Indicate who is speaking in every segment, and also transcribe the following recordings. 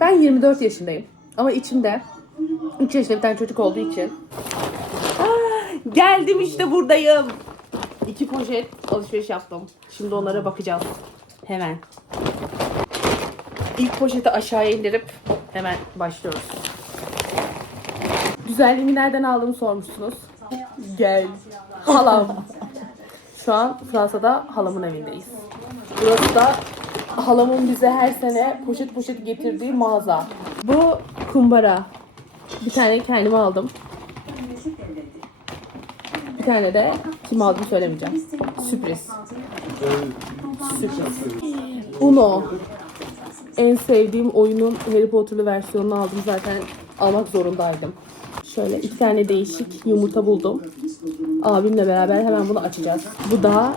Speaker 1: Ben 24 yaşındayım. Ama içimde 3 yaşında bir tane çocuk olduğu için Ah, geldim işte buradayım. İki poşet alışveriş yaptım. Şimdi onlara bakacağız. Hemen. İlk poşeti aşağıya indirip hemen başlıyoruz. Güzelliğimi nereden aldığımı sormuşsunuz. Gel. Halam. Şu an Fransa'da halamın evindeyiz. Burası da halamın bize her sene poşet poşet getirdiği mağaza. Bu kumbara. Bir tane kendime aldım. Bir tane de kim aldım söylemeyeceğim. Sürpriz. Sürpriz. Uno. En sevdiğim oyunun Harry Potter'lı versiyonunu aldım zaten. Almak zorundaydım. Şöyle iki tane değişik yumurta buldum. Abimle beraber hemen bunu açacağız. Bu da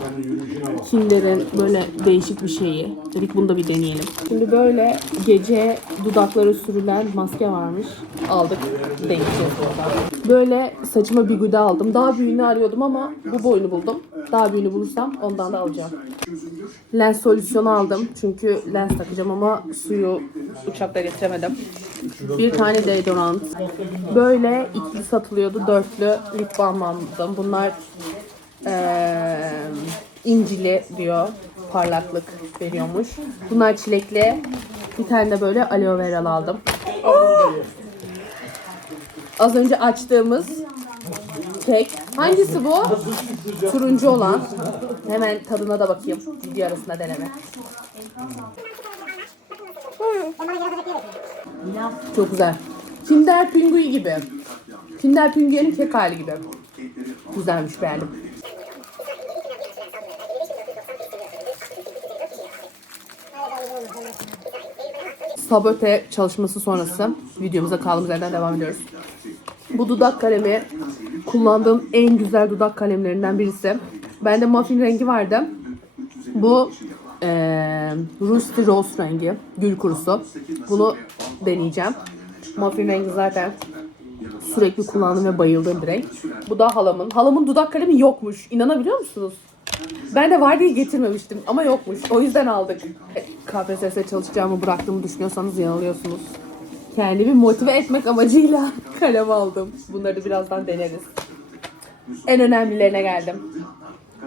Speaker 1: Kinder'in böyle değişik bir şeyi. Dedik bunu da bir deneyelim. Şimdi böyle gece dudaklara sürülen maske varmış. Aldık. Deneyeceğiz. Böyle saçıma bir güde aldım. Daha büyüğünü arıyordum ama bu boyunu buldum. Daha büyüğünü bulursam ondan da alacağım. Lens solüsyonu aldım. Çünkü lens takacağım ama suyu uçakta getiremedim. Bir tane deodorant. Böyle ikili satılıyordu. Dörtlü lip balm aldım. Bunlar eee, incili diyor. Parlaklık veriyormuş. Bunlar çilekli. Bir tane de böyle aloe vera aldım. Az önce açtığımız kek. Hangisi bu? Turuncu olan. Hemen tadına da bakayım. Video arasında deneme. Çok güzel. Kinder Pingui gibi. Kinder Pingui'nin kek hali gibi. Güzelmiş beğendim. Sabote çalışması sonrası videomuza kaldığımız yerden devam ediyoruz. Bu dudak kalemi kullandığım en güzel dudak kalemlerinden birisi. Bende muffin rengi vardı. Bu eee Rusty Rose rengi. Gül kurusu. Bunu deneyeceğim. Muffin rengi zaten sürekli kullandığım ve bayıldığım bir renk. Bu da halamın. Halamın dudak kalemi yokmuş. İnanabiliyor musunuz? Ben de var diye getirmemiştim ama yokmuş. O yüzden aldık. E, KPSS'e çalışacağımı bıraktığımı düşünüyorsanız yanılıyorsunuz. Kendimi motive etmek amacıyla kalem aldım. Bunları da birazdan deneriz. En önemlilerine geldim.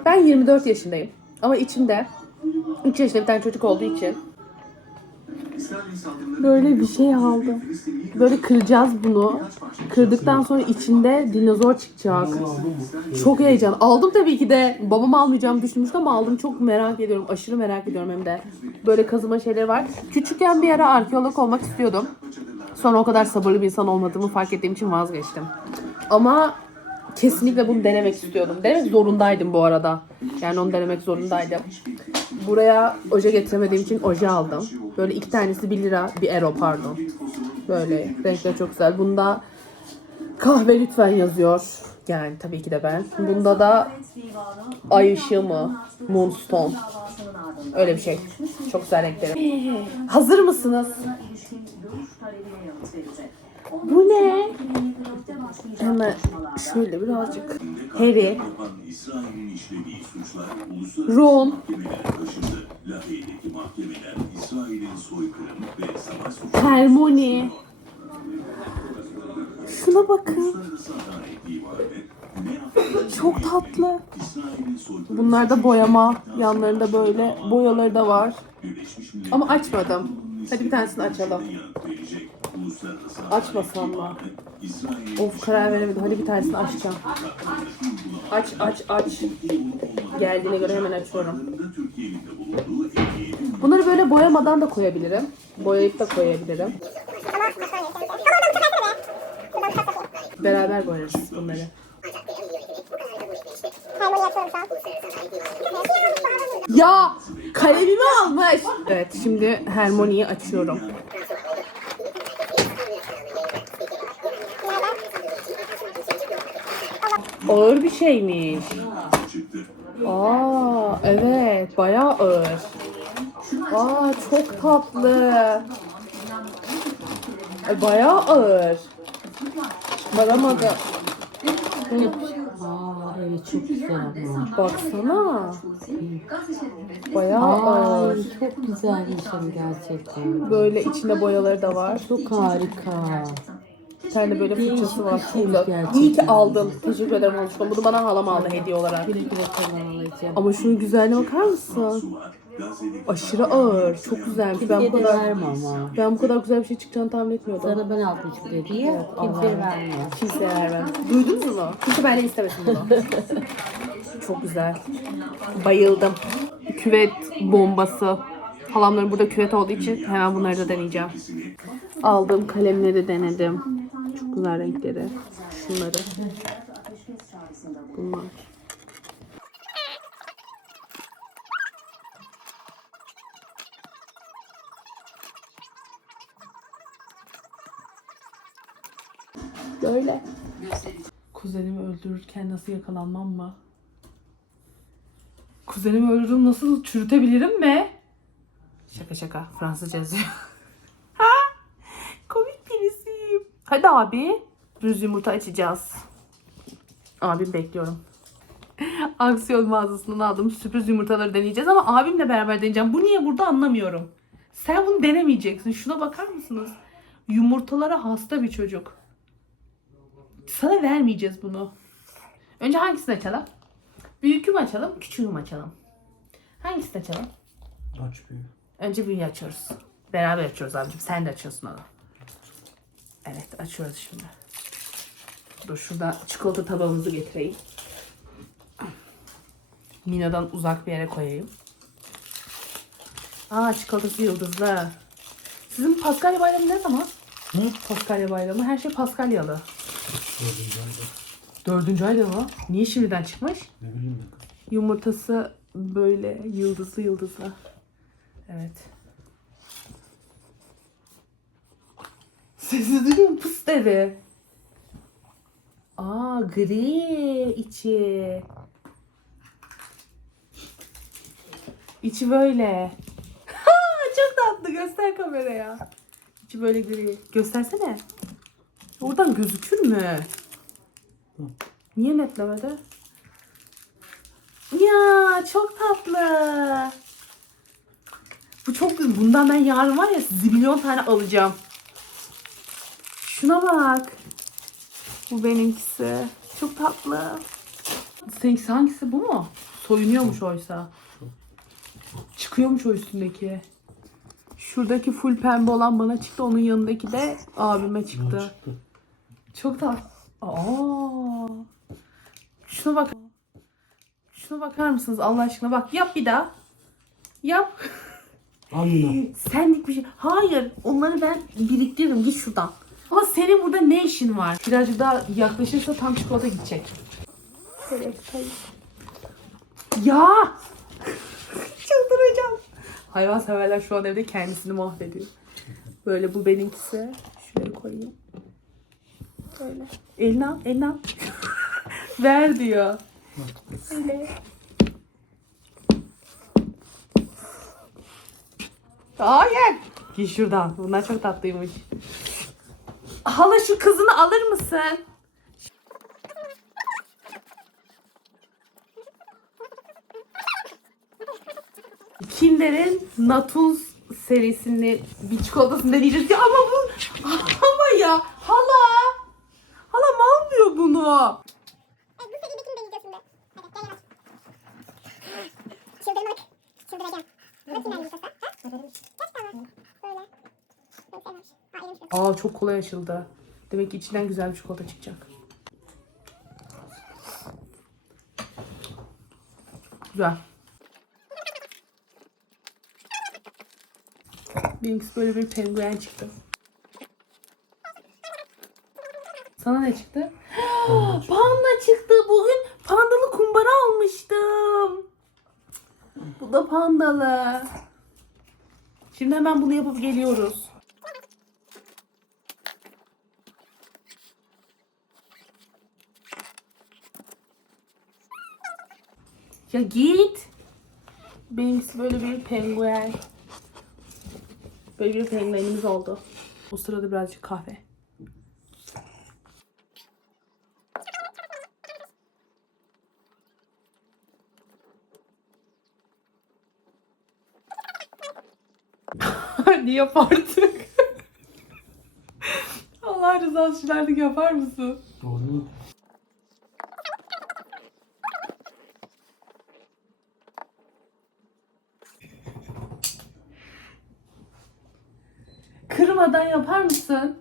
Speaker 1: Ben 24 yaşındayım. Ama içimde 3 yaşında bir tane çocuk olduğu için böyle bir şey aldım. Böyle kıracağız bunu. Kırdıktan sonra içinde dinozor çıkacak. Çok heyecan. Aldım tabii ki de. Babam almayacağım düşünmüştüm ama aldım. Çok merak ediyorum. Aşırı merak ediyorum hem de. Böyle kazıma şeyleri var. Küçükken bir ara arkeolog olmak istiyordum. Sonra o kadar sabırlı bir insan olmadığımı fark ettiğim için vazgeçtim. Ama kesinlikle bunu denemek istiyordum. Denemek zorundaydım bu arada. Yani onu denemek zorundaydım. Buraya oje getiremediğim için oje aldım. Böyle iki tanesi 1 lira, bir euro pardon. Böyle renkler çok güzel. Bunda kahve lütfen yazıyor. Yani tabii ki de ben. Bunda da ay ışığı mı? Moonstone. Öyle bir şey. Çok güzel renkleri. Hazır mısınız? Bu ne? Hemen şöyle birazcık. Harry. Ron. Hermione. Şuna bakın. Çok tatlı. Bunlar da boyama. Yanlarında böyle boyaları da var. Ama açmadım. Hadi bir tanesini açalım. Açmasam mı? Of karar veremedim. Hadi bir tanesini açacağım. Aç aç aç. Geldiğine göre hemen açıyorum.
Speaker 2: Türkiye'nin de bulunduğu 57
Speaker 1: Bunları böyle boyamadan da koyabilirim. Boyayıp da koyabilirim. Beraber boyarız bunları. Ya kalemimi almış. Evet şimdi Hermione'yi açıyorum. Ağır bir şeymiş. Aa evet bayağı ağır. Aa çok tatlı. Ay, bayağı ağır. Varamadı. Aa
Speaker 3: Evet çok güzel ama.
Speaker 1: Baksana. Bayağı
Speaker 3: Aa,
Speaker 1: ağır.
Speaker 3: çok güzelmiş ama gerçekten.
Speaker 1: Böyle içinde boyaları da var.
Speaker 3: Çok harika.
Speaker 1: Bir tane böyle fırçası var.
Speaker 3: Şey
Speaker 1: Şurada.
Speaker 3: gerçekten.
Speaker 1: İyi ki aldım. Teşekkür ederim Oluşum. Bunu bana halam aldı hediye olarak. Ama şunun güzelliğine bakar mısın? Aşırı ağır. Çok güzel. Ben bu kadar
Speaker 3: verme ama.
Speaker 1: ben bu kadar güzel bir şey çıkacağını tahmin etmiyordum.
Speaker 3: Sana ben almışım dedi ya. Kimseye verme.
Speaker 1: Kimseye vermem. Duydunuz mu? Kimse benden istemesin bunu. Çok güzel. Bayıldım. Küvet bombası. Halamların burada küvet olduğu için hemen bunları da deneyeceğim. Aldığım kalemleri denedim. Çok güzel renkleri. Şunları. Bunlar. Böyle. Kuzenimi öldürürken nasıl yakalanmam mı? Kuzenimi öldürdüm nasıl çürütebilirim mi? Şaka şaka Fransızca yazıyor. ha? Komik birisiyim. Hadi abi. Düz yumurta açacağız. Abim bekliyorum. Aksiyon mağazasından aldım. Sürpriz yumurtaları deneyeceğiz ama abimle beraber deneyeceğim. Bu niye burada anlamıyorum. Sen bunu denemeyeceksin. Şuna bakar mısınız? Yumurtalara hasta bir çocuk. Sana vermeyeceğiz bunu. Önce hangisini açalım? Büyükü mü açalım, küçüğü mü açalım? Hangisini açalım?
Speaker 4: Aç bir.
Speaker 1: Önce büyüğü açıyoruz. Beraber açıyoruz abicim. Sen de açıyorsun onu. Evet açıyoruz şimdi. Dur şurada çikolata tabağımızı getireyim. Mina'dan uzak bir yere koyayım. Aa çikolatası yıldızlı. Sizin Paskalya bayramı ne zaman?
Speaker 4: Hı?
Speaker 1: Paskalya bayramı. Her şey Paskalyalı.
Speaker 4: Dördüncü ayda.
Speaker 1: Dördüncü ayda mı? Niye şimdiden çıkmış?
Speaker 4: Ne bileyim ben.
Speaker 1: Yumurtası böyle yıldızlı yıldızlı. Evet. Sesi duyuyor musun? Pıs dedi. Aa gri içi. İçi böyle. Ha, çok tatlı göster kameraya. İçi böyle gri. Göstersene. Oradan gözükür mü? Niye netlemedi? Ya çok tatlı. Bu çok güzel. Bundan ben yarın var ya zibilyon tane alacağım. Şuna bak. Bu benimkisi. Çok tatlı. Seninkisi hangisi bu mu? Soyunuyormuş oysa. Çıkıyormuş o üstündeki. Şuradaki full pembe olan bana çıktı. Onun yanındaki de abime çıktı.
Speaker 4: çıktı?
Speaker 1: Çok tatlı. Aa. Şuna bak. Şuna bakar mısınız Allah aşkına? Bak yap bir daha. Yap.
Speaker 4: Al Mina.
Speaker 1: Senlik bir şey. Hayır. Onları ben biriktiririm. Git şuradan. Ama senin burada ne işin var? Birazcık daha yaklaşırsa tam çikolata gidecek. Şöyle. Ya! Çıldıracağım. Hayvan severler şu an evde kendisini mahvediyor. Böyle bu benimkisi. Şuraya koyayım. Böyle. Elini al, elini al. Ver diyor. Öyle. Hayır. Git şuradan. Bunlar çok tatlıymış. Hala şu kızını alır mısın? Kinder'in Natuns serisini bir çikolatasını deneyeceğiz. Ya ama bu ama ya
Speaker 5: gel. Çıldırmak. Çıldıracağım. Böyle. Yok.
Speaker 1: Aa çok kolay açıldı. Demek ki içinden güzel bir çikolata çıkacak. Güzel. Benimkisi böyle bir penguen çıktı. Sana ne çıktı? Panda çıktı. Bugün pandalı kumbara almıştım. Bu da pandalı. Şimdi hemen bunu yapıp geliyoruz. Ya git. Benimkisi böyle bir penguen. Böyle bir penguenimiz oldu. O sırada birazcık kahve. Hadi yap artık. Allah rızası için artık yapar mısın?
Speaker 4: Doğru.
Speaker 1: Kırmadan yapar mısın?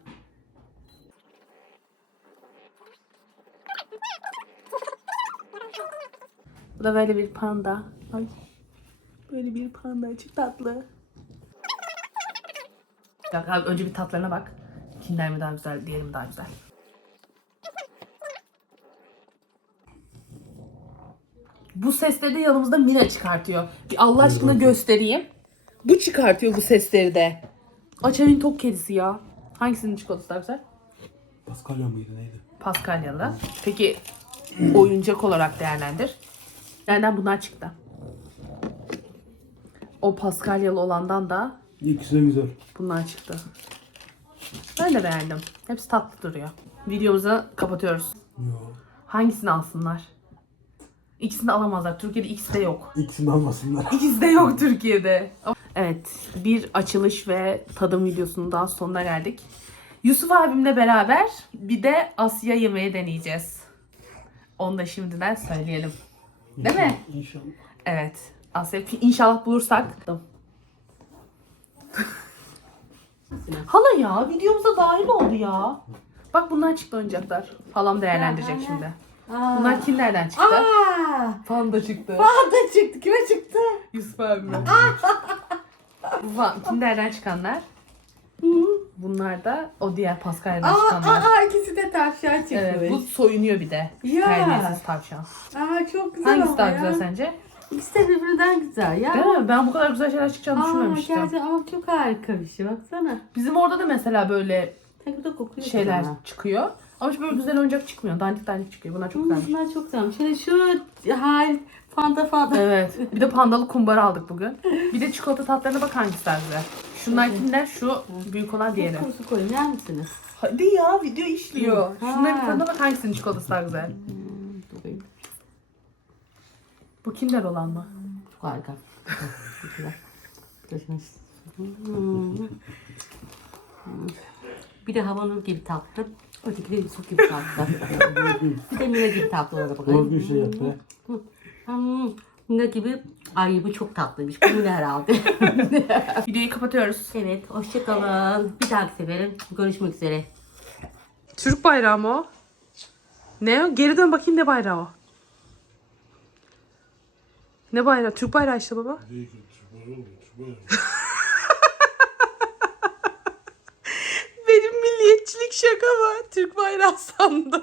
Speaker 1: Bu da böyle bir panda. Ay. Böyle bir panda. Çok tatlı. Bak abi önce bir tatlarına bak. Kinder mi daha güzel, diğeri mi daha güzel? Bu sesleri de yanımızda Mina çıkartıyor. Bir Allah aşkına göstereyim. Bu çıkartıyor bu sesleri de. Açayın tok kedisi ya. Hangisinin çikolatası daha güzel?
Speaker 4: Paskalya mıydı neydi?
Speaker 1: Paskalyalı. Peki oyuncak olarak değerlendir. Nereden bunlar çıktı? O Paskalyalı olandan da
Speaker 4: İkisi de güzel.
Speaker 1: bunlar çıktı. Ben de beğendim. Hepsi tatlı duruyor. Videomuzu kapatıyoruz.
Speaker 4: Yok.
Speaker 1: Hangisini alsınlar? İkisini alamazlar. Türkiye'de ikisi de yok.
Speaker 4: İkisini almasınlar.
Speaker 1: İkisi de yok Türkiye'de. Evet, bir açılış ve tadım videosunun daha sonuna geldik. Yusuf abimle beraber bir de Asya yemeği deneyeceğiz. Onu da şimdiden söyleyelim. Değil mi?
Speaker 4: İnşallah.
Speaker 1: Evet. Asya inşallah bulursak. Hala ya videomuza dahil oldu ya. Bak bunlar çıktı oyuncaklar. Halam değerlendirecek şimdi.
Speaker 3: Aa.
Speaker 1: Bunlar kimlerden çıktı?
Speaker 3: Aa.
Speaker 1: Panda çıktı.
Speaker 3: Panda çıktı. Kime çıktı?
Speaker 1: Yusuf abime. Bu fa- Kinder'den çıkanlar. Bunlar da o diğer Paskalya'dan
Speaker 3: Aa,
Speaker 1: çıkanlar.
Speaker 3: aa, ikisi de tavşan çıkmış.
Speaker 1: Evet, bu soyunuyor bir de.
Speaker 3: Ya.
Speaker 1: Terbiyesiz tavşan.
Speaker 3: Aa, çok güzel
Speaker 1: Hangisi
Speaker 3: ama
Speaker 1: daha
Speaker 3: ya.
Speaker 1: güzel sence?
Speaker 3: İkisi de birbirinden güzel ya.
Speaker 1: Değil mi? Ben bu kadar güzel şeyler çıkacağını
Speaker 3: Aa,
Speaker 1: düşünmemiştim.
Speaker 3: gerçekten ama çok harika bir şey baksana.
Speaker 1: Bizim orada da mesela böyle
Speaker 3: bu da kokuyor.
Speaker 1: şeyler
Speaker 3: sana.
Speaker 1: çıkıyor. Ama hiç böyle güzel oyuncak çıkmıyor. Dandik dandik çıkıyor. Bunlar çok
Speaker 3: Hmm,
Speaker 1: güzelmiş.
Speaker 3: bunlar çok güzelmiş. Şöyle şu hal fanta fanta.
Speaker 1: Evet. Bir de pandalı kumbara aldık bugün. Bir de çikolata tatlarına bak hangisi güzel. Şunlar kimler? Şu büyük olan diğeri.
Speaker 3: Kurusu koyun yer misiniz?
Speaker 1: Hadi ya video işliyor. Şunların tadına bak hangisinin çikolatası daha güzel. Bu Kinder olan mı?
Speaker 3: Çok harika. Çok güzel. Görüşmek Hmm. Bir de havanur gibi tatlı. Öteki de su gibi tatlı. bir de Mine gibi tatlı ona bakalım.
Speaker 4: Doğru bir şey yap be.
Speaker 3: Hmm. Mine gibi. Ay bu çok tatlıymış. Bu Mine herhalde.
Speaker 1: Videoyu kapatıyoruz.
Speaker 3: evet hoşçakalın. Bir dahaki sefere görüşmek üzere.
Speaker 1: Türk bayrağı mı o? Ne? Geri dön bakayım ne bayrağı o? Ne bayrağı? Türk bayrağı işte baba. Benim milliyetçilik şaka mı? Türk bayrağı sandım.